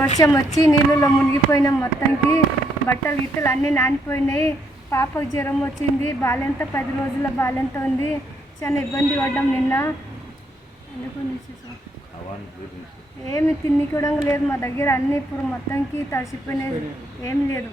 వర్షం వచ్చి నీళ్ళలో మునిగిపోయినాం. మొత్తానికి బట్టలు గిట్టలు అన్నీ నానిపోయినాయి. పాపకు జ్వరం వచ్చింది, బాలెంత 10 రోజుల బాలెంత ఉంది. చాలా ఇబ్బంది పడ్డాం నిన్న. ఏమి తిని కూడా లేదు మా దగ్గర. అన్నీ ఇప్పుడు మొత్తానికి తడిసిపోయినాయి, ఏం లేదు.